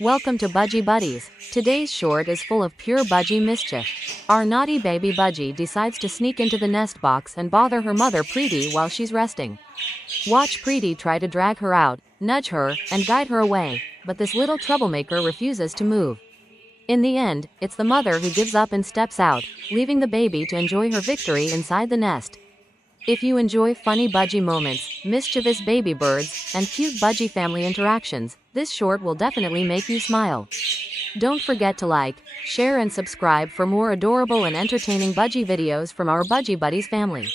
Welcome to Budgy Buddies. Today's short is full of pure Budgy mischief. Our naughty baby Budgy decides to sneak into the nest box and bother her mother Preeti while she's resting. Watch Preeti try to drag her out, nudge her, and guide her away, but this little troublemaker refuses to move. In the end, it's the mother who gives up and steps out, leaving the baby to enjoy her victory inside the nest. If you enjoy funny Budgy moments, mischievous baby birds, and cute Budgy family interactions, this short will definitely make you smile. Don't forget to like, share and subscribe for more adorable and entertaining Budgy videos from our Budgy Buddies family.